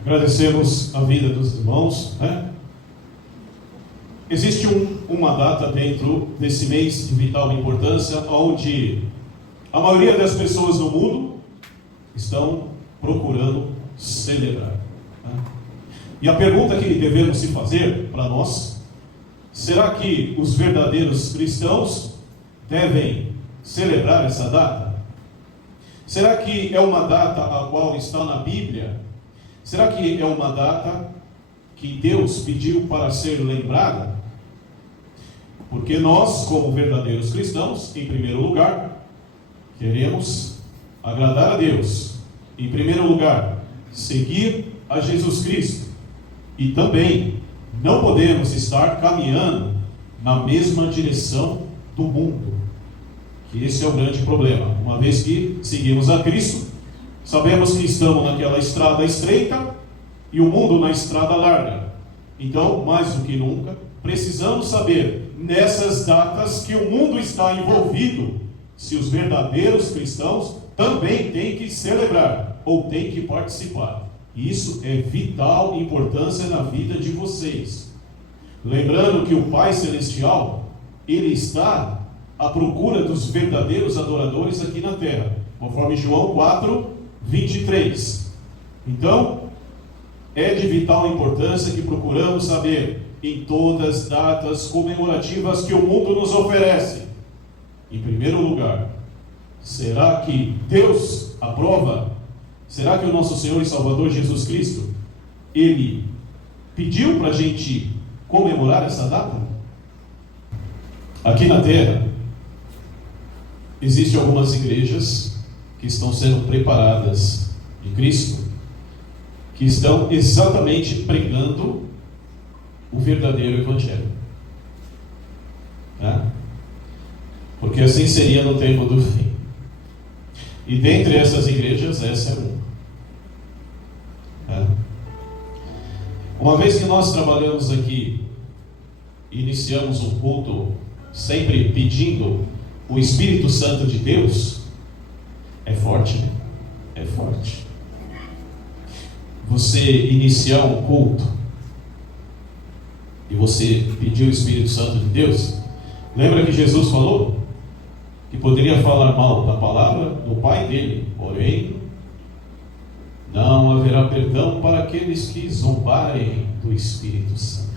Agradecemos a vida dos irmãos, né? Existe uma data dentro desse mês de vital importância, onde a maioria das pessoas no mundo estão procurando celebrar, né? E a pergunta que devemos se fazer para nós: será que os verdadeiros cristãos devem celebrar essa data? Será que é uma data a qual está na Bíblia? Será que é uma data que Deus pediu para ser lembrada? Porque nós, como verdadeiros cristãos, em primeiro lugar, queremos agradar a Deus. Em primeiro lugar, seguir a Jesus Cristo. E também não podemos estar caminhando na mesma direção do mundo. Que esse é o grande problema. Uma vez que seguimos a Cristo, sabemos que estamos naquela estrada estreita e o mundo na estrada larga. Então, mais do que nunca, precisamos saber, nessas datas que o mundo está envolvido, se os verdadeiros cristãos também têm que celebrar ou têm que participar. Isso é vital importância na vida de vocês. Lembrando que o Pai Celestial, Ele está à procura dos verdadeiros adoradores aqui na terra, conforme João 4:23. Então, é de vital importância que procuramos saber em todas as datas comemorativas que o mundo nos oferece. Em primeiro lugar, será que Deus aprova? Será que o nosso Senhor e Salvador Jesus Cristo, Ele pediu para a gente comemorar essa data? Aqui na terra, existem algumas igrejas que estão sendo preparadas de Cristo, que estão exatamente pregando o verdadeiro Evangelho, né? Porque assim seria no tempo do fim. E dentre essas igrejas, essa é uma, né? Uma vez que nós trabalhamos aqui, iniciamos um culto sempre pedindo o Espírito Santo de Deus, é forte, né? É forte. Você iniciar um culto e você pedir o Espírito Santo de Deus, lembra que Jesus falou que poderia falar mal da palavra do Pai dele, porém não haverá perdão para aqueles que zombarem do Espírito Santo.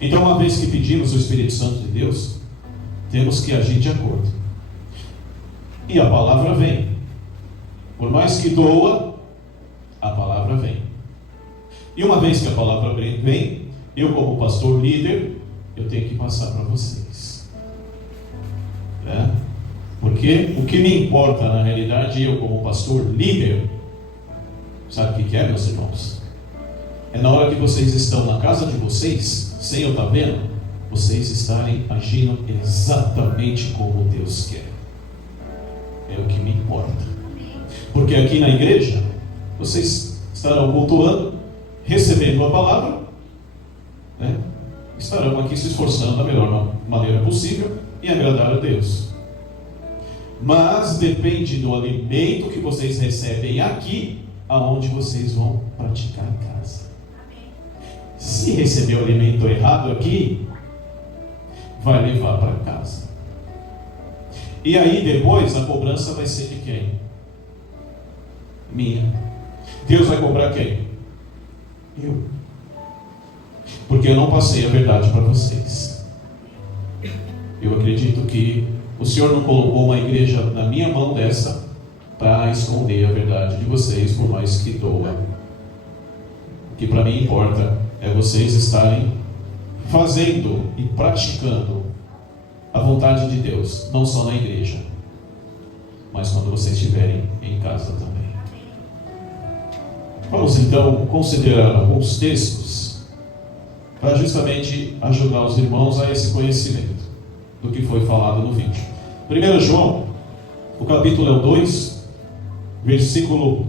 Então, uma vez que pedimos o Espírito Santo de Deus, temos que agir de acordo. E a palavra vem. Por mais que doa, a palavra vem. E uma vez que a palavra vem, eu como pastor líder, eu tenho que passar para vocês, né? Porque o que me importa na realidade, eu como pastor líder, sabe o que é, meus irmãos? É na hora que vocês estão na casa de vocês, sem eu estar vendo, vocês estarem agindo exatamente como Deus quer. É o que me importa. Porque aqui na igreja, vocês estarão cultuando, recebendo a palavra, né? Estarão aqui se esforçando da melhor maneira possível em agradar a Deus. Mas depende do alimento que vocês recebem aqui, aonde vocês vão praticar em casa. Se receber o alimento errado aqui, vai levar para casa. E aí depois a cobrança vai ser de quem? Minha. Deus vai cobrar quem? Eu. Porque eu não passei a verdade para vocês. Eu acredito que o Senhor não colocou uma igreja na minha mão dessa para esconder a verdade de vocês, por mais que doa. O que para mim importa é vocês estarem fazendo e praticando a vontade de Deus, não só na igreja, mas quando vocês estiverem em casa também. Vamos então considerar alguns textos para justamente ajudar os irmãos a esse conhecimento do que foi falado no vídeo. 1 João, o capítulo é o 2, versículo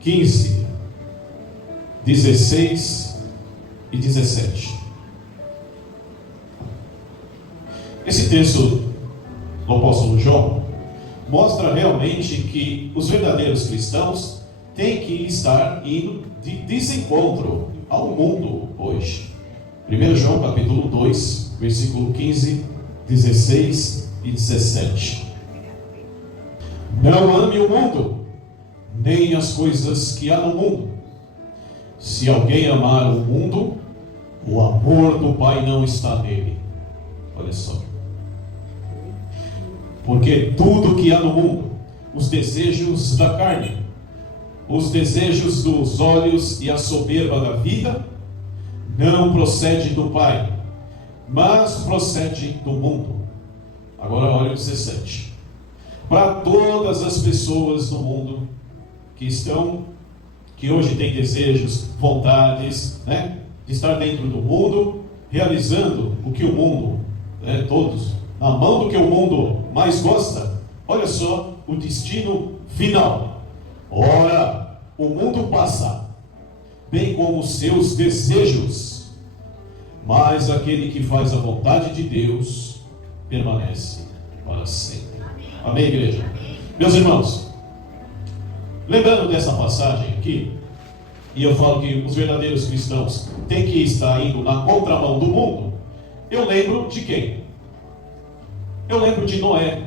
15, 16 e 17. Esse texto do apóstolo João mostra realmente que os verdadeiros cristãos tem que estar indo de desencontro ao mundo hoje. 1 João capítulo 2, versículo 15, 16 e 17. Não ame o mundo, nem as coisas que há no mundo. Se alguém amar o mundo, o amor do Pai não está nele. Olha só. Porque tudo que há no mundo, os desejos da carne, os desejos dos olhos e a soberba da vida, não procede do Pai, mas procede do mundo. Agora olha o 17. Para todas as pessoas no mundo que hoje têm desejos, vontades, de estar dentro do mundo, realizando o que o mundo, todos, na mão do que o mundo mais gosta. Olha só o destino final. Ora, o mundo passa, bem como os seus desejos, mas aquele que faz a vontade de Deus permanece para sempre. Amém, igreja? Meus irmãos, lembrando dessa passagem aqui, e eu falo que os verdadeiros cristãos têm que estar indo na contramão do mundo, eu lembro de quem? Eu lembro de Noé.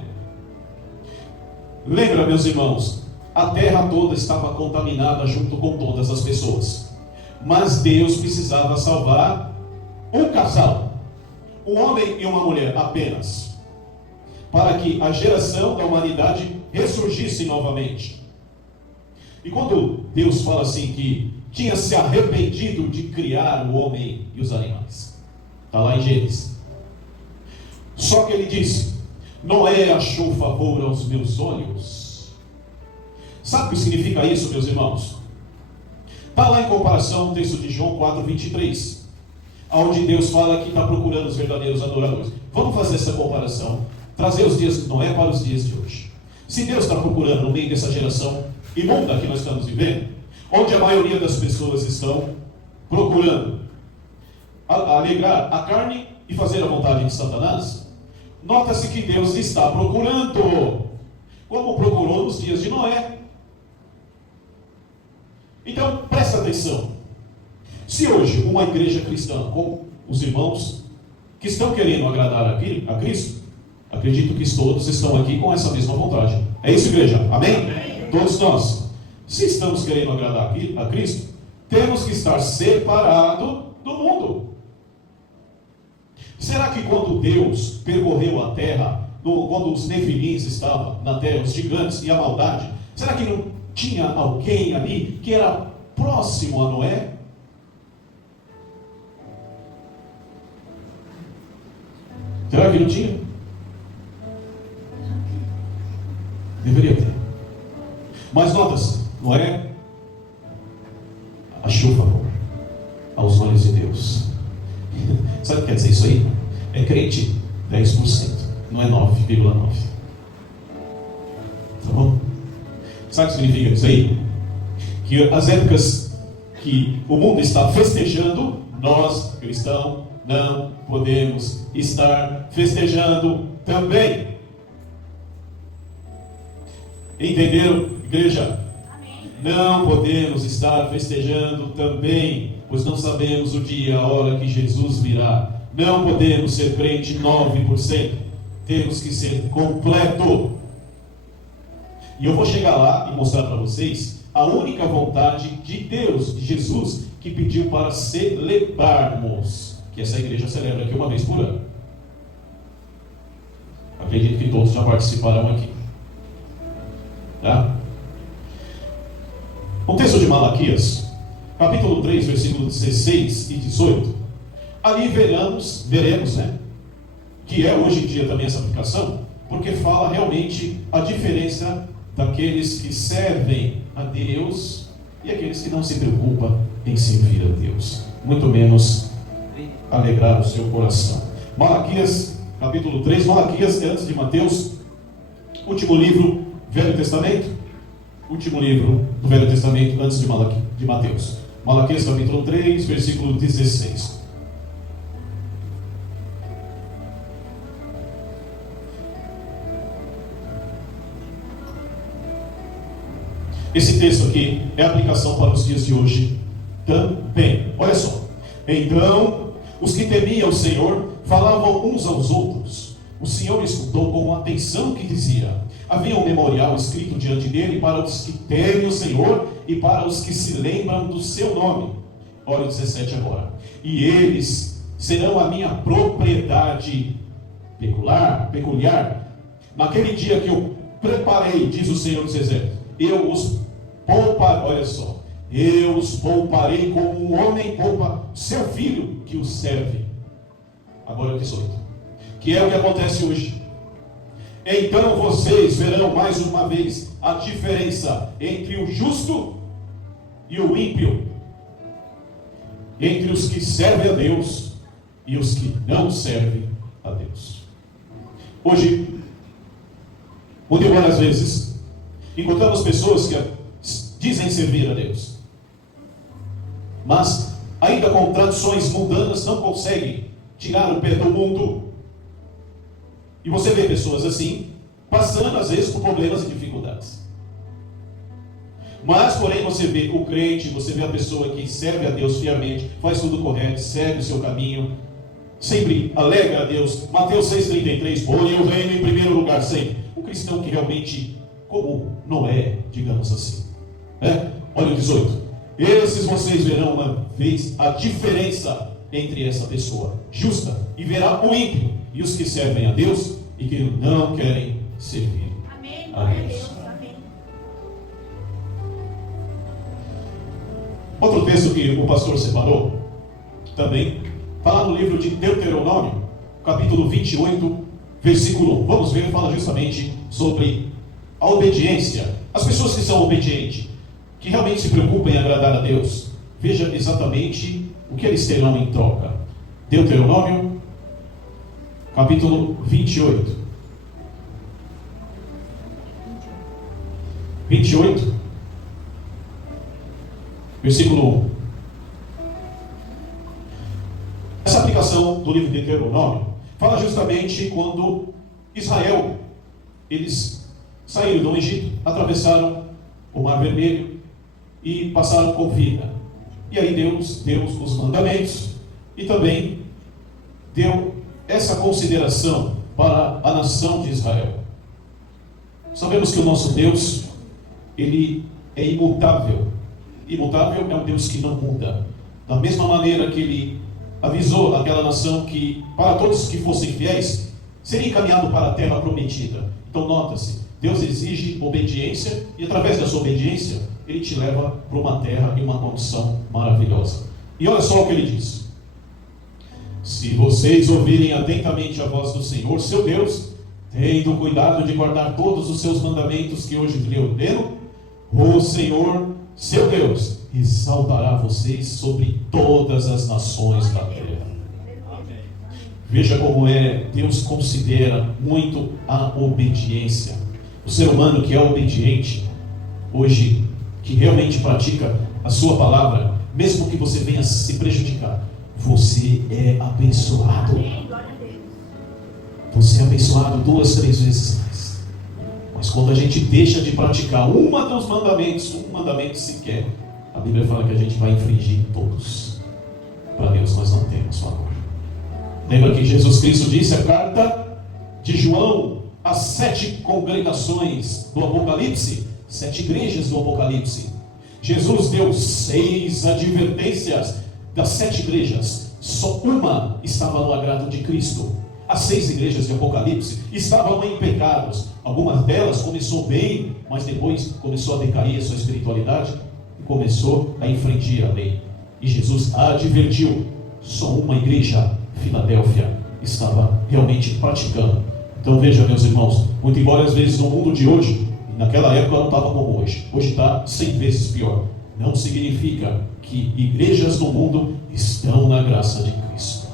Lembra, meus irmãos, a terra toda estava contaminada junto com todas as pessoas, mas Deus precisava salvar um casal, um homem e uma mulher apenas, para que a geração da humanidade ressurgisse novamente. E quando Deus fala assim que tinha se arrependido de criar o homem e os animais, está lá em Gênesis. Só que ele disse: Noé achou favor aos meus olhos. Sabe o que significa isso, meus irmãos? Está lá em comparação o texto de João 4:23, onde Deus fala que está procurando os verdadeiros adoradores. Vamos fazer essa comparação, trazer os dias de Noé para os dias de hoje. Se Deus está procurando no meio dessa geração imunda que nós estamos vivendo, onde a maioria das pessoas estão procurando alegrar a carne e fazer a vontade de Satanás, nota-se que Deus está procurando, como procurou nos dias de Noé. Então, presta atenção. Se hoje uma igreja cristã, com os irmãos que estão querendo agradar a Cristo, acredito que todos estão aqui com essa mesma vontade. É isso, igreja? Amém? Amém. Todos nós. Se estamos querendo agradar a Cristo, temos que estar separados do mundo. Será que quando Deus percorreu a terra, quando os nefilins estavam na terra, os gigantes e a maldade, será que não tinha alguém ali que era próximo a Noé? Será que não tinha? Deveria ter. Mas nota-se, Noé achou favor aos olhos de Deus. Sabe o que quer dizer isso aí? É crente 10%, não é 9,9%. Tá bom? Sabe o que significa isso aí? Que as épocas que o mundo está festejando, nós, cristãos, não podemos estar festejando também. Entenderam, igreja? Amém. Não podemos estar festejando também, pois não sabemos o dia, a hora que Jesus virá. Não podemos ser crente 9%. Temos que ser completo. E eu vou chegar lá e mostrar para vocês a única vontade de Deus, de Jesus, que pediu para celebrarmos, que essa igreja celebra aqui uma vez por ano. Acredito que todos já participaram aqui. Tá? O texto de Malaquias, capítulo 3, versículos 16 e 18, ali veremos, que é hoje em dia também essa aplicação, porque fala realmente a diferença daqueles que servem a Deus e aqueles que não se preocupam em servir a Deus, muito menos alegrar o seu coração. Malaquias, capítulo 3, Malaquias é antes de Mateus, último livro Velho Testamento, último livro do Velho Testamento antes de Mateus. Malaquias capítulo 3, versículo 16. Esse texto aqui é a aplicação para os dias de hoje também. Olha só. Então, os que temiam o Senhor falavam uns aos outros. O Senhor escutou com atenção o que dizia. Havia um memorial escrito diante dele para os que temem o Senhor e para os que se lembram do seu nome. Olha o 17 agora. E eles serão a minha propriedade peculiar. Naquele dia que eu preparei, diz o Senhor dos Exércitos, eu os pouparei, olha só, eu os pouparei como um homem poupa seu filho que o serve. Agora 18, que é o que acontece hoje. Então vocês verão mais uma vez a diferença entre o justo e o ímpio, entre os que servem a Deus e os que não servem a Deus. Hoje, muito várias vezes, encontramos pessoas que dizem servir a Deus, mas ainda com tradições mundanas não conseguem tirar o pé do mundo. E você vê pessoas assim, passando às vezes por problemas e dificuldades. Mas, porém, você vê o crente, você vê a pessoa que serve a Deus fielmente, faz tudo correto, segue o seu caminho, sempre alegra a Deus. Mateus 6,33, põe o reino em primeiro lugar sempre. O cristão que realmente, como Noé, digamos assim. Olha o 18. Esses vocês verão uma vez a diferença entre essa pessoa justa e verá o ímpio e os que servem a Deus e que não querem servir a Deus. Amém. Outro texto que o pastor separou também fala no livro de Deuteronômio, capítulo 28, versículo 1. Vamos ver, fala justamente sobre a obediência. As pessoas que são obedientes, que realmente se preocupam em agradar a Deus, veja exatamente o que eles terão em troca. Deuteronômio, capítulo 28. 28, versículo 1. Essa aplicação do livro de Deuteronômio fala justamente quando Israel, eles saíram do Egito, atravessaram o Mar Vermelho e passaram com vida. E aí Deus deu os mandamentos e também deu essa consideração para a nação de Israel. Sabemos que o nosso Deus, ele é imutável. Imutável é um Deus que não muda. Da mesma maneira que ele avisou aquela nação que para todos que fossem fiéis, seria encaminhado para a terra prometida. Então nota-se, Deus exige obediência e através dessa obediência, ele te leva para uma terra e uma condição maravilhosa. E olha só o que ele diz. Se vocês ouvirem atentamente a voz do Senhor, seu Deus, tendo cuidado de guardar todos os seus mandamentos que hoje lhe ordeno, o Senhor, seu Deus, exaltará vocês sobre todas as nações da terra. Amém. Veja como Deus considera muito a obediência. O ser humano que é obediente, hoje, que realmente pratica a sua palavra, mesmo que você venha se prejudicar, você é abençoado. Você é abençoado 2, 3 vezes mais. Mas quando a gente deixa de praticar um mandamento sequer, a Bíblia fala que a gente vai infringir todos. Para Deus nós não temos favor. Lembra que Jesus Cristo disse a carta de João às 7 congregações do Apocalipse, 7 igrejas do Apocalipse. Jesus deu 6 advertências das 7 igrejas. Só uma estava no agrado de Cristo. As 6 igrejas de Apocalipse estavam em pecados. Algumas delas começou bem, mas depois começou a decair a sua espiritualidade e começou a infringir a lei. E Jesus advertiu. Só uma igreja, Filadélfia, estava realmente praticando. Então veja, meus irmãos, muito embora às vezes no mundo de hoje, naquela época não estava como hoje está 100 vezes pior, não significa que igrejas no mundo estão na graça de Cristo.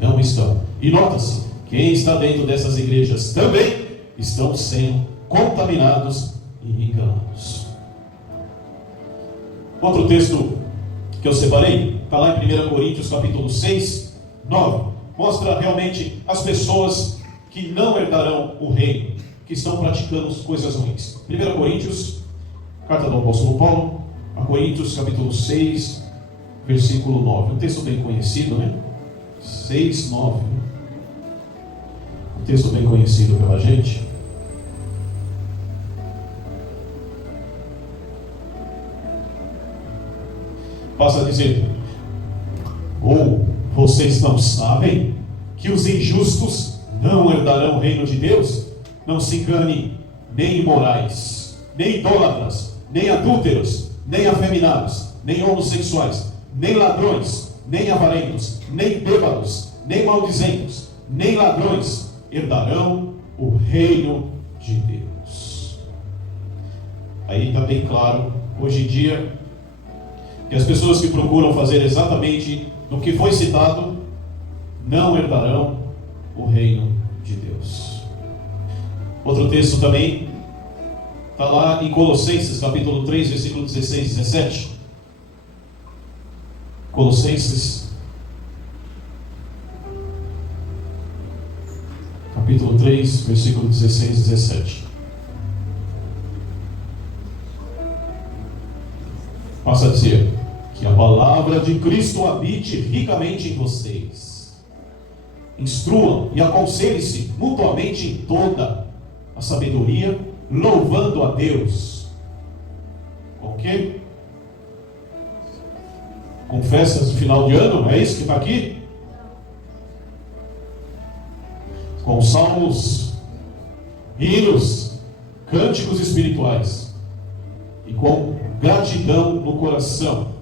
Não estão. E nota-se, quem está dentro dessas igrejas também estão sendo contaminados e enganados. Outro texto que eu separei está lá em 1 Coríntios capítulo 6, 9. Mostra realmente as pessoas que não herdarão o reino, que estão praticando coisas ruins. 1 Coríntios, carta do apóstolo Paulo, a Coríntios capítulo 6, versículo 9. Um texto bem conhecido, né? 6, 9. Um texto bem conhecido pela gente. Passa a dizer: ou vocês não sabem que os injustos não herdarão o reino de Deus? Não se engane, nem imorais, nem idólatras, nem adúlteros, nem afeminados, nem homossexuais, nem ladrões, nem avarentos, nem bêbados, nem maldizentos, nem ladrões herdarão o reino de Deus. Aí está bem claro, hoje em dia, que as pessoas que procuram fazer exatamente o que foi citado não herdarão o reino de Deus. Outro texto também está lá em Colossenses capítulo 3, versículo 16 e 17. Colossenses capítulo 3, versículo 16 e 17. Passa a dizer: que a palavra de Cristo habite ricamente em vocês. Instruam e aconselhem-se mutuamente em toda a sabedoria, louvando a Deus. Com o quê? Com festas de final de ano, é isso que está aqui? Com salmos, hinos, cânticos espirituais, e com gratidão no coração.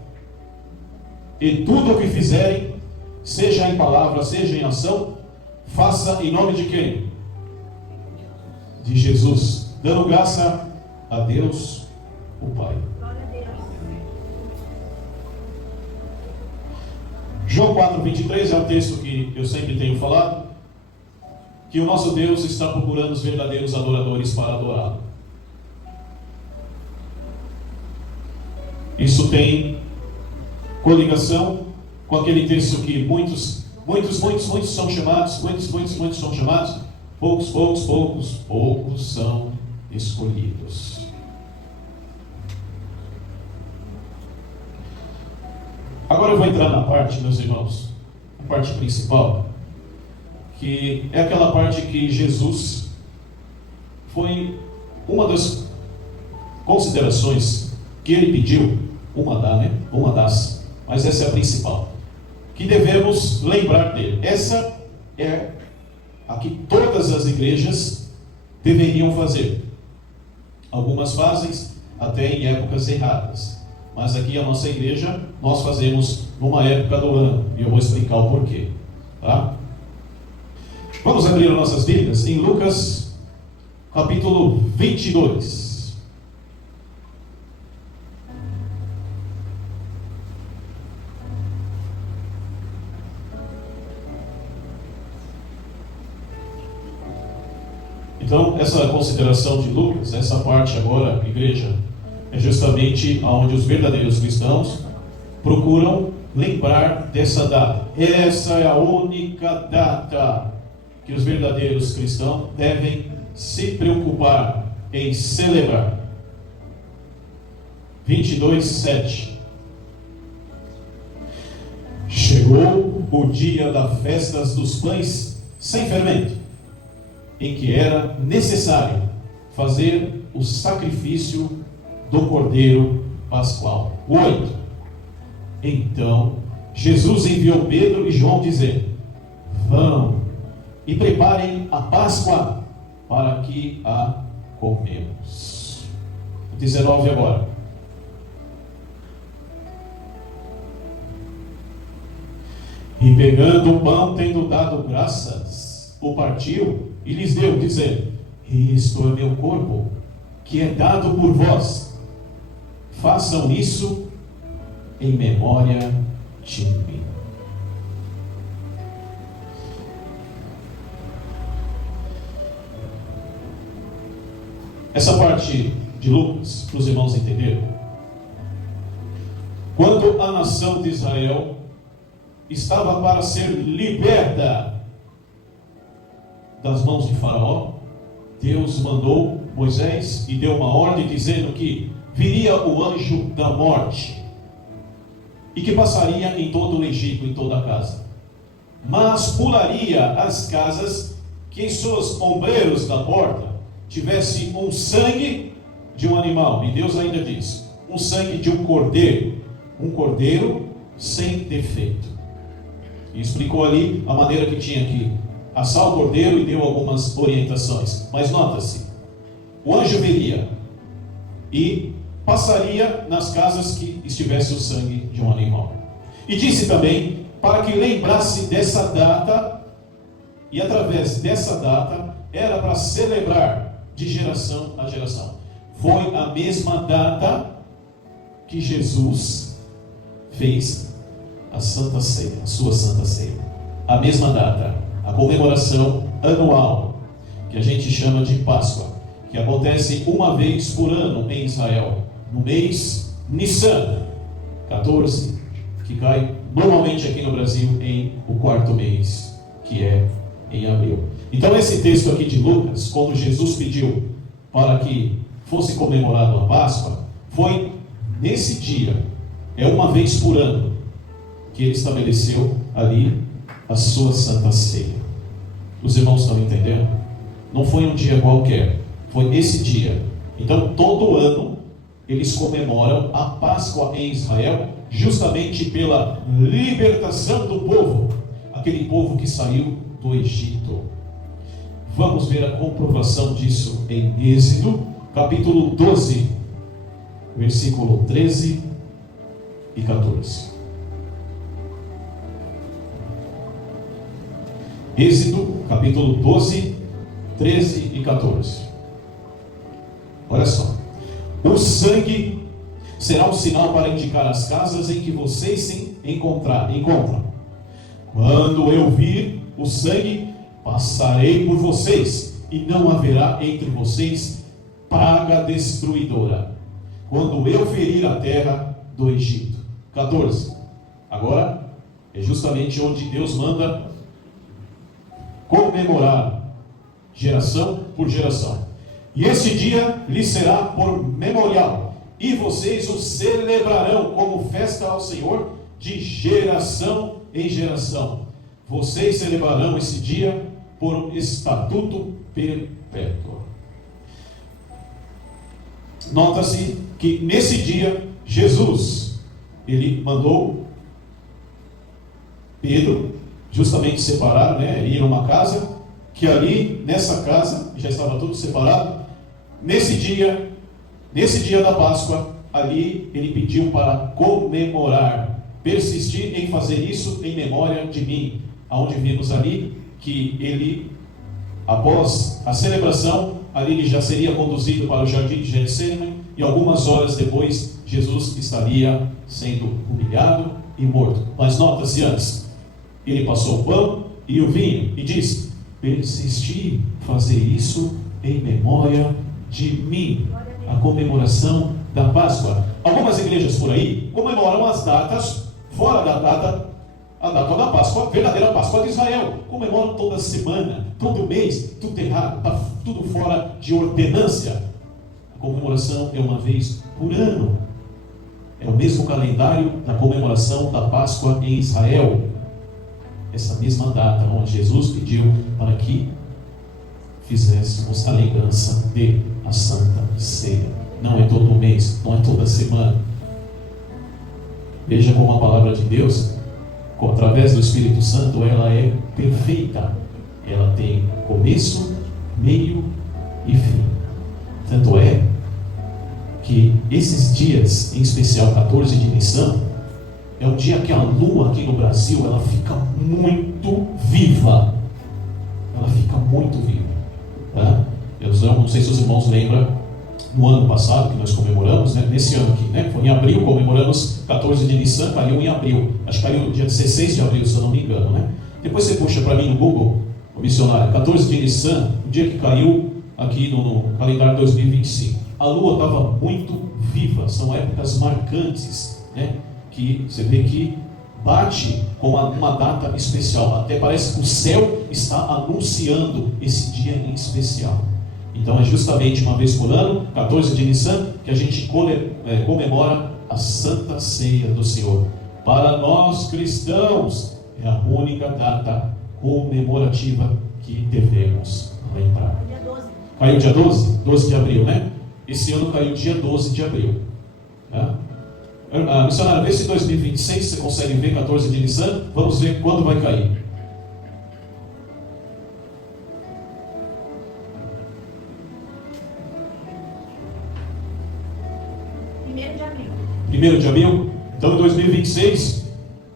E tudo o que fizerem, seja em palavra, seja em ação, faça em nome de quem? De Jesus, dando graça a Deus, o Pai. João 4:23 é um texto que eu sempre tenho falado, que o nosso Deus está procurando os verdadeiros adoradores para adorá-lo. Isso tem coligação com aquele texto que muitos são chamados, muitos são chamados, poucos são escolhidos. Agora eu vou entrar na parte, meus irmãos, a parte principal, que é aquela parte que Jesus foi uma das considerações que ele pediu, uma das, mas essa é a principal, que devemos lembrar dele. Essa é a que todas as igrejas deveriam fazer. Algumas fazem até em épocas erradas, mas aqui a nossa igreja nós fazemos numa época do ano, e eu vou explicar o porquê, tá? Vamos abrir as nossas Bíblias em Lucas capítulo 22. Então, essa consideração de Lucas, essa parte agora, igreja, é justamente onde os verdadeiros cristãos procuram lembrar dessa data. Essa é a única data que os verdadeiros cristãos devem se preocupar em celebrar. 22:7. Chegou o dia das festas dos pães sem fermento, em que era necessário fazer o sacrifício do Cordeiro Pascual. 8. Então Jesus enviou Pedro e João dizendo: vão e preparem a Páscoa para que a comemos. 19 agora. E pegando o pão, tendo dado graças, o partiu e lhes deu, dizendo: isto é meu corpo, que é dado por vós. Façam isso em memória de mim. Essa parte de Lucas, para os irmãos entenderem, quando a nação de Israel estava para ser liberta das mãos de Faraó, Deus mandou Moisés e deu uma ordem dizendo que viria o anjo da morte, e que passaria em todo o Egito, em toda a casa, mas pularia as casas que em seus ombreiros da porta tivesse um sangue de um animal. E Deus ainda diz, um sangue de um cordeiro sem defeito. E explicou ali a maneira que tinha que assar o cordeiro e deu algumas orientações. Mas nota-se, o anjo viria e passaria nas casas que estivesse o sangue de um animal. E disse também para que lembrasse dessa data, e através dessa data era para celebrar de geração a geração. Foi a mesma data que Jesus fez a Santa Ceia, a sua Santa Ceia. A mesma data, a comemoração anual, que a gente chama de Páscoa, que acontece uma vez por ano em Israel, no mês Nissan 14, que cai normalmente aqui no Brasil em o quarto mês, que é em abril. Então esse texto aqui de Lucas, quando Jesus pediu para que fosse comemorado a Páscoa, foi nesse dia, é uma vez por ano, que ele estabeleceu ali a sua Santa Ceia. Os irmãos estão entendendo? Não foi um dia qualquer, foi esse dia. Então todo ano eles comemoram a Páscoa em Israel, justamente pela libertação do povo, aquele povo que saiu do Egito. Vamos ver a comprovação disso em Êxodo, capítulo 12, versículo 13 e 14. Êxodo, capítulo 12, 13 e 14. Olha só. O sangue será um sinal para indicar as casas em que vocês se encontram. Quando eu vir o sangue, passarei por vocês, e não haverá entre vocês praga destruidora, quando eu ferir a terra do Egito. 14. Agora é justamente onde Deus manda comemorar, geração por geração. E esse dia lhe será por memorial, e vocês o celebrarão como festa ao Senhor de geração em geração. Vocês celebrarão esse dia por um estatuto perpétuo. Nota-se que nesse dia Jesus, ele mandou Pedro justamente separar, ir a uma casa, que ali nessa casa já estava tudo separado. Nesse dia da Páscoa, ali ele pediu para comemorar, persistir em fazer isso em memória de mim. Aonde vimos ali que ele, após a celebração, ali ele já seria conduzido para o jardim de Getsêmani, e algumas horas depois Jesus estaria sendo humilhado e morto. Mas nota-se antes, ele passou o pão e o vinho e disse: persistir fazer isso em memória de mim. A comemoração da Páscoa. Algumas igrejas por aí comemoram as datas fora da data, a data da Páscoa, a verdadeira Páscoa de Israel. Comemoram toda semana, todo mês, tudo errado, está tudo fora de ordenância. A comemoração é uma vez por ano. É o mesmo calendário da comemoração da Páscoa em Israel. Essa mesma data onde Jesus pediu para que fizéssemos a lembrança de a Santa Ceia. Não é todo mês, não é toda semana. Veja como a palavra de Deus, através do Espírito Santo, ela é perfeita. Ela tem começo, meio e fim. Tanto é que esses dias, em especial 14 de Nissan, é um dia que a lua aqui no Brasil, ela fica muito viva. Ela fica muito viva. Tá? Eu não sei se os irmãos lembram, no ano passado que nós comemoramos, nesse ano aqui, foi em abril, comemoramos 14 de Nissan, caiu em abril. Acho que caiu dia 16 de abril, se eu não me engano. Depois você puxa para mim no Google, o missionário, 14 de Nissan, o dia que caiu aqui no calendário 2025. A lua estava muito viva, são épocas marcantes, que você vê que bate com uma data especial. Até parece que o céu está anunciando esse dia em especial. Então é justamente uma vez por ano, 14 de Nissan, que a gente comemora a Santa Ceia do Senhor. Para nós cristãos, é a única data comemorativa que devemos lembrar. Caiu dia 12? 12 de abril, né? Esse ano caiu dia 12 de abril. Tá? Missionário, vê se em 2026 você consegue ver 14 de Nissan. Vamos ver quando vai cair. Primeiro de abril? Então em 2026,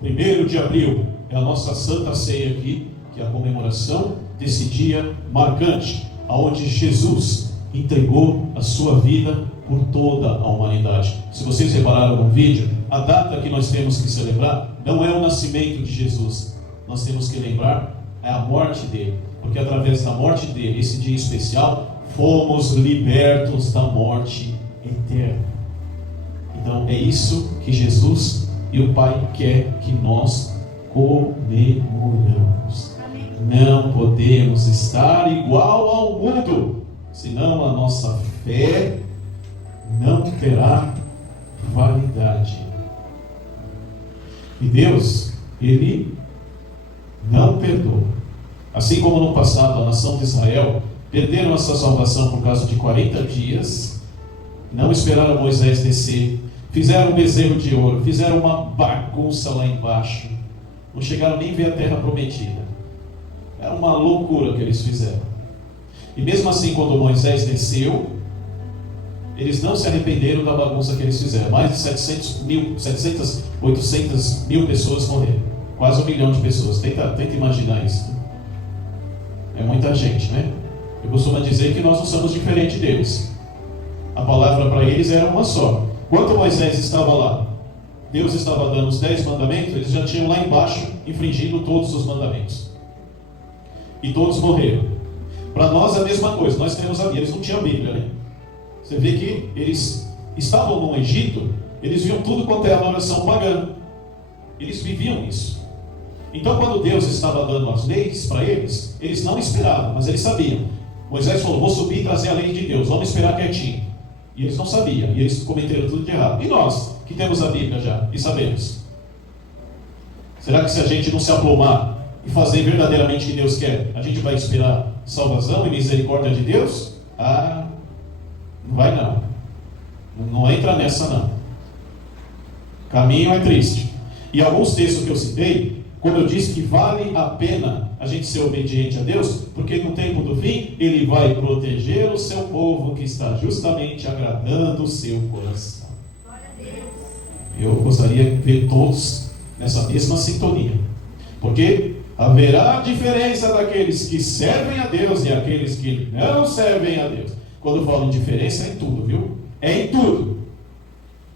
1º de abril, é a nossa Santa Ceia aqui, que é a comemoração desse dia marcante, onde Jesus entregou a sua vida por toda a humanidade. Se vocês repararam no vídeo, a data que nós temos que celebrar não é o nascimento de Jesus. Nós temos que lembrar é a morte dele, porque através da morte dele, esse dia especial, fomos libertos da morte eterna. Então é isso que Jesus e o Pai quer que nós comemoramos. Não podemos estar igual ao mundo, senão a nossa fé não terá validade. E Deus, Ele não perdoa. Assim como no passado a nação de Israel perderam a sua salvação por causa de 40 dias, não esperaram Moisés descer, fizeram um bezerro de ouro, fizeram uma bagunça lá embaixo, não chegaram nem a ver a terra prometida. Era uma loucura que eles fizeram. E mesmo assim, quando Moisés desceu, eles não se arrependeram da bagunça que eles fizeram. Mais de 800 mil pessoas morreram. Quase 1 milhão de pessoas. Tenta imaginar isso. É muita gente, né? Eu costumo dizer que nós não somos diferentes deles. A palavra para eles era uma só. Quando Moisés estava lá, Deus estava dando os 10 mandamentos, eles já tinham lá embaixo infringindo todos os mandamentos. E todos morreram. Para nós é a mesma coisa. Nós temos a Bíblia. Eles não tinham a Bíblia, né? Você vê que eles estavam no Egito, eles viam tudo quanto é adoração pagã. Eles viviam isso. Então quando Deus estava dando as leis para eles, eles não esperavam, mas eles sabiam. Moisés falou, vou subir e trazer a lei de Deus, vamos esperar quietinho. E eles não sabiam, e eles cometeram tudo de errado. E nós, que temos a Bíblia já, e sabemos? Será que se a gente não se aplomar e fazer verdadeiramente o que Deus quer, a gente vai esperar salvação e misericórdia de Deus? Não vai não. Não entra nessa não. Caminho é triste. E alguns textos que eu citei, quando eu disse que vale a pena a gente ser obediente a Deus, porque no tempo do fim, Ele vai proteger o seu povo que está justamente agradando o seu coração. Eu gostaria de ver todos nessa mesma sintonia. Porque haverá diferença daqueles que servem a Deus e aqueles que não servem a Deus. Quando eu falo em diferença, é em tudo, viu? É em tudo.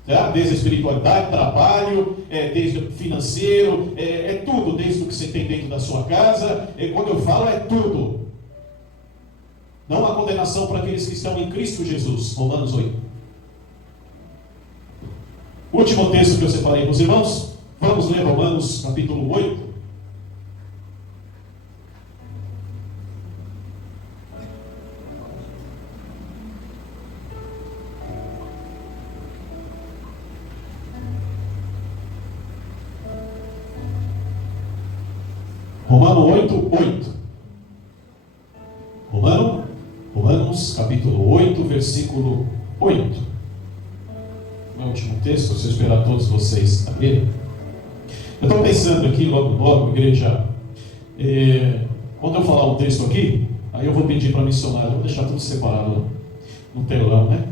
Tá? Desde a espiritualidade, trabalho, desde o financeiro, é tudo, desde o que você tem dentro da sua casa. Quando eu falo, é tudo. Não há condenação para aqueles que estão em Cristo Jesus. Romanos 8. Último texto que eu separei para os irmãos. Vamos ler Romanos capítulo 8. Romanos capítulo 8, versículo 8. Meu último texto, se eu esperar todos vocês abrirem. Eu estou pensando aqui, logo, igreja, quando eu falar um texto aqui, aí eu vou pedir para missionário, eu vou deixar tudo separado no telão, né?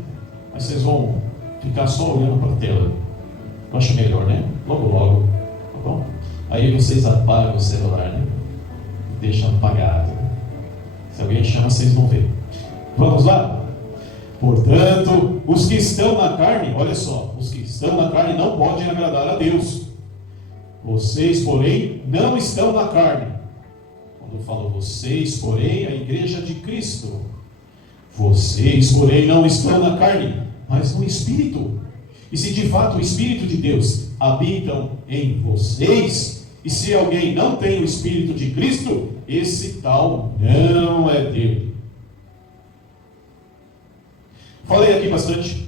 Mas vocês vão ficar só olhando para a tela. Eu acho melhor, né? Logo, tá bom? Aí vocês apagam o celular, né? Deixa apagado. Se alguém chama, vocês vão ver. Vamos lá? Portanto, os que estão na carne, olha só, os que estão na carne não podem agradar a Deus. Vocês, porém, não estão na carne. Quando eu falo vocês, porém, a igreja de Cristo. Vocês, porém, não estão na carne, mas no Espírito. E se de fato o Espírito de Deus habitam em vocês, e se alguém não tem o Espírito de Cristo, esse tal não é dele. Falei aqui bastante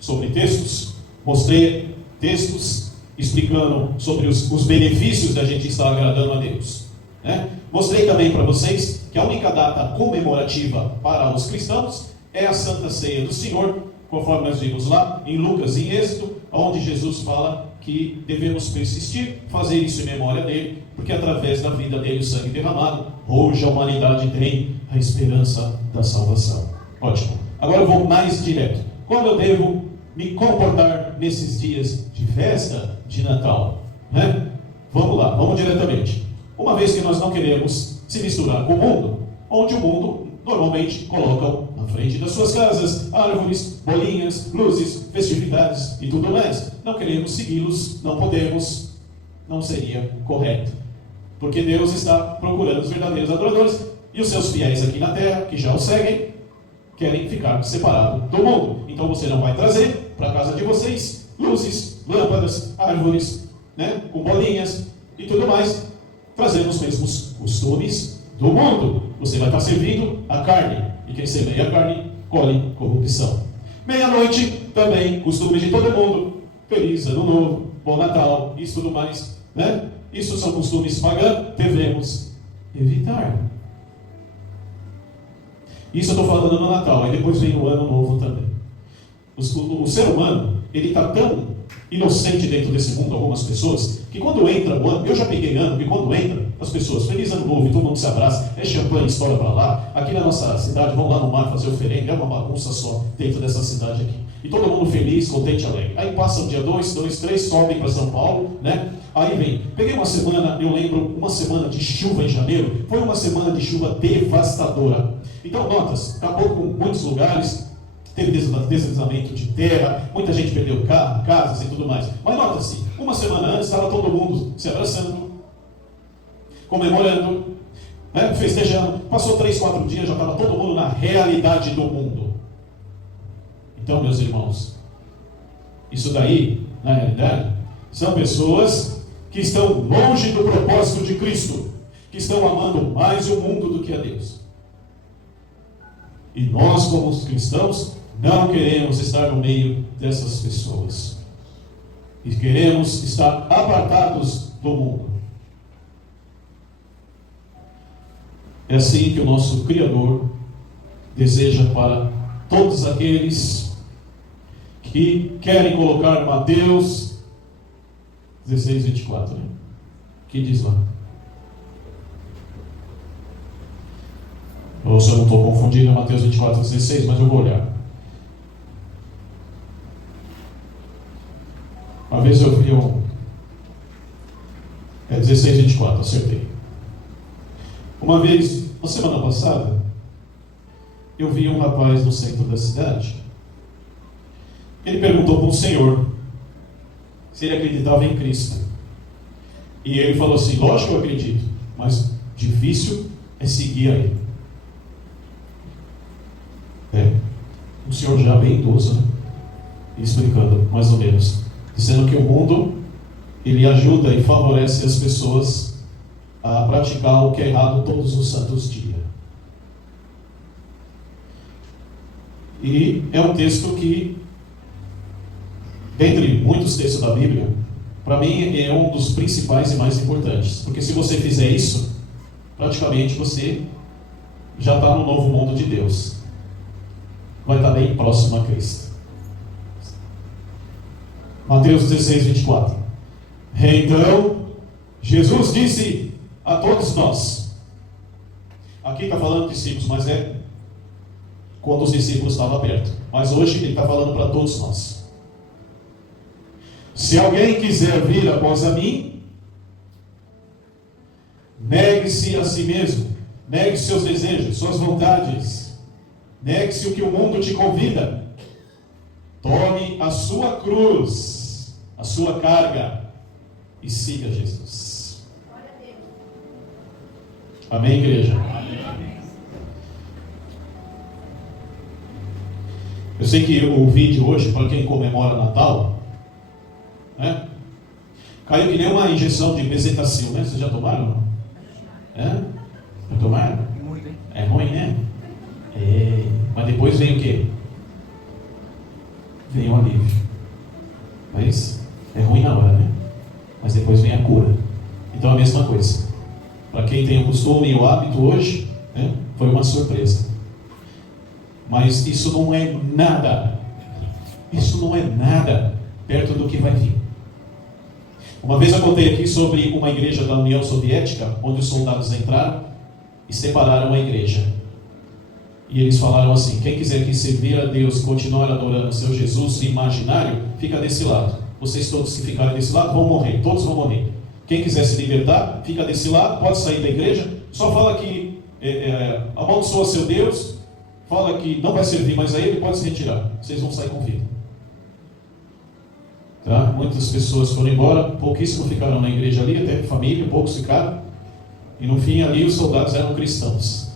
sobre textos, mostrei textos explicando sobre os benefícios da gente estar agradando a Deus, né? Mostrei também para vocês que a única data comemorativa para os cristãos é a Santa Ceia do Senhor, conforme nós vimos lá em Lucas e em Êxodo, onde Jesus fala que devemos persistir, fazer isso em memória dele, porque através da vida dele, o sangue derramado, hoje a humanidade tem a esperança da salvação. Ótimo. Agora eu vou mais direto. Como eu devo me comportar nesses dias de festa de Natal, né? Vamos lá, vamos diretamente. Uma vez que nós não queremos se misturar com o mundo, onde o mundo normalmente colocam na frente das suas casas árvores, bolinhas, luzes, festividades e tudo mais. Não queremos segui-los, não podemos, não seria correto. Porque Deus está procurando os verdadeiros adoradores e os seus fiéis aqui na terra, que já o seguem, querem ficar separados do mundo. Então você não vai trazer para a casa de vocês luzes, lâmpadas, árvores, né, com bolinhas e tudo mais, trazendo os mesmos costumes do mundo. Você vai estar servindo a carne, e quem semeia a carne colhe corrupção. Meia-noite também, costume de todo mundo, feliz ano novo, bom Natal, isso tudo mais, né? Isso são costumes pagãos, devemos evitar. Isso eu estou falando no Natal, aí depois vem o ano novo também. O ser humano, ele está tão inocente dentro desse mundo, algumas pessoas, que quando entra o ano, eu já peguei ano, que quando entra, as pessoas, feliz ano novo, e todo mundo se abraça, é champanhe, estoura para lá, aqui na nossa cidade, vão lá no mar fazer oferenda, é uma bagunça só dentro dessa cidade aqui. E todo mundo feliz, contente, alegre. Aí passa o dia 2, 3, sobem para São Paulo, né? Aí vem, peguei uma semana, eu lembro, uma semana de chuva em janeiro, foi uma semana de chuva devastadora. Então, notas, acabou com muitos lugares, teve deslizamento de terra, muita gente perdeu carro, casas e tudo mais. Mas nota-se, uma semana antes estava todo mundo se abraçando, comemorando, né, festejando. Passou 3, 4 dias, já estava todo mundo na realidade do mundo. Então, meus irmãos, isso daí, na realidade, são pessoas que estão longe do propósito de Cristo, que estão amando mais o mundo do que a Deus. E nós, como os cristãos, não queremos estar no meio dessas pessoas. E queremos estar apartados do mundo. É assim que o nosso Criador deseja para todos aqueles que querem colocar Mateus 16, 24, né? Que diz lá? Ou se eu não estou confundindo, é Mateus 24, 16, mas eu vou olhar. Uma vez eu vi é 16, 24, acertei. Uma vez, na semana passada, eu vi um rapaz no centro da cidade. Ele perguntou para um senhor se ele acreditava em Cristo. E ele falou assim: lógico que eu acredito, mas difícil é seguir a ele. Um senhor já bem idoso, né? Explicando mais ou menos, dizendo que o mundo ele ajuda e favorece as pessoas a praticar o que é errado todos os santos dias. E é um texto que, dentre muitos textos da Bíblia, para mim é um dos principais e mais importantes, porque se você fizer isso, praticamente você já está no novo mundo de Deus, vai estar bem próximo a Cristo. Mateus 16, 24. Então, Jesus disse a todos nós, aqui está falando discípulos, mas é quando os discípulos estavam perto, mas hoje ele está falando para todos nós: se alguém quiser vir após a mim, negue-se a si mesmo, negue seus desejos, suas vontades, negue-se o que o mundo te convida, tome a sua cruz, a sua carga e siga Jesus. Amém, igreja? Amém. Eu sei que o vídeo hoje, para quem comemora Natal, né, caiu que nem uma injeção de bezetacil, né? Vocês já tomaram? Já tomaram? É ruim, né? Mas depois vem o quê? vem o alívio. Mas é ruim na hora, né? Mas depois vem a cura. Então a mesma coisa. Para quem tem o costume e o hábito hoje, né, foi uma surpresa. Mas isso não é nada. Isso não é nada perto do que vai vir. Uma vez eu contei aqui sobre uma igreja da União Soviética, onde os soldados entraram e separaram a igreja. E eles falaram assim: quem quiser aqui servir a Deus e continuar adorando o seu Jesus imaginário, fica desse lado. Vocês todos que ficarem desse lado vão morrer, todos vão morrer. Quem quiser se libertar, fica desse lado, pode sair da igreja, só fala que amaldiçoa seu Deus, fala que não vai servir mais a ele, pode se retirar. Vocês vão sair com vida. Tá? Muitas pessoas foram embora, pouquíssimos ficaram na igreja ali, até família, poucos ficaram. E no fim ali os soldados eram cristãos.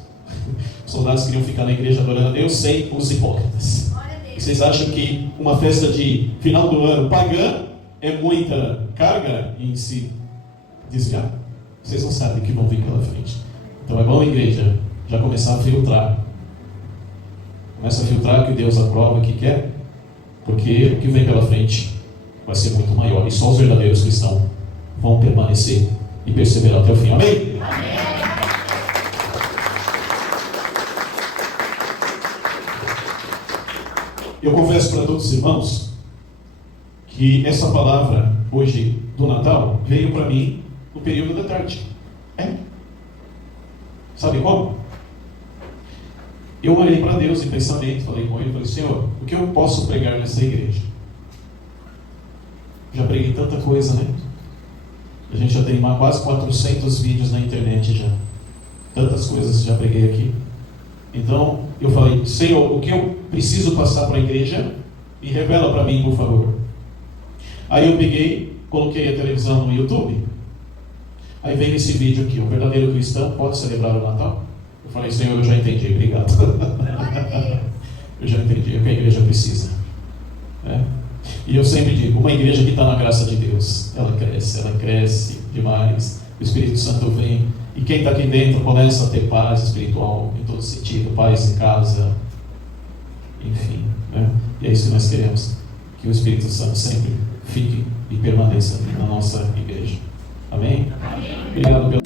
Os soldados queriam ficar na igreja adorando a Deus sem os hipócritas. E vocês acham que uma festa de final do ano pagã é muita carga em se desviar? Vocês não sabem o que vão vir pela frente. Então é bom a igreja já começar a filtrar. Começa a filtrar o que Deus aprova, o que quer, porque o que vem pela frente vai ser muito maior. E só os verdadeiros cristãos vão permanecer e perseverar até o fim. Amém? Amém. Eu confesso para todos os irmãos que essa palavra hoje do Natal veio para mim no período da tarde. Sabe como? Eu olhei para Deus em pensamento, falei com ele, falei: Senhor, o que eu posso pregar nessa igreja? Já preguei tanta coisa, né? A gente já tem quase 400 vídeos na internet já. Tantas coisas já preguei aqui. Então, eu falei: Senhor, o que eu preciso passar para a igreja? Me revela para mim, por favor. Aí eu peguei, coloquei a televisão no YouTube. Aí vem esse vídeo aqui: o verdadeiro cristão pode celebrar o Natal? Eu falei: Senhor, eu já entendi, obrigado. Eu já entendi o que a igreja precisa. E eu sempre digo, uma igreja que está na graça de Deus, ela cresce demais, o Espírito Santo vem, e quem está aqui dentro começa a ter paz espiritual em todo sentido, paz em casa, enfim, né? E é isso que nós queremos, que o Espírito Santo sempre fique e permaneça na nossa igreja. Amém? Amém. Obrigado pela